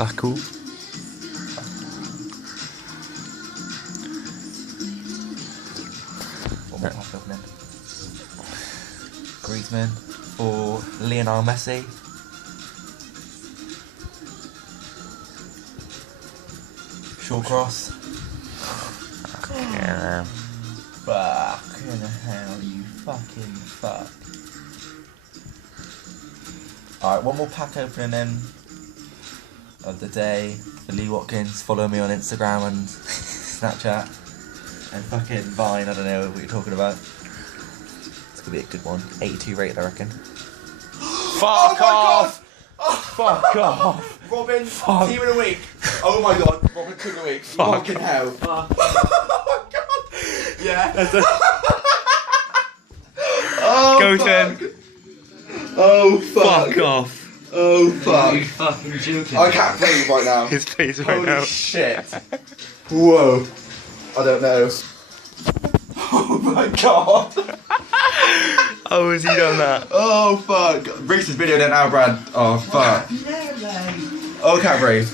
Fackle. One more pack opening. Griezmann for Lionel Messi. Short cross. Yeah. Fucking hell, you fucking fuck. Alright, one more pack opening then of the day for Lee Watkins. Follow me on Instagram and Snapchat and fucking Vine, I don't know what you're talking about. It's gonna be a good one. 82 rated, I reckon. Fuck off! Fuck off! Robin, Fuck. team of the week. Oh my god, Robin, team of the week. Fuck. Fucking hell. Fuck. Oh my god. Yeah. That's a... Oh, Go fuck. 10. Oh fuck. Fuck off. Oh fuck. You fucking joking. I can't breathe right now. His face right Holy now. shit. Whoa. I don't know. Oh my god. Oh, has he done that? Oh fuck. Reese's video then now, Brad. Oh fuck. Oh, I can't breathe.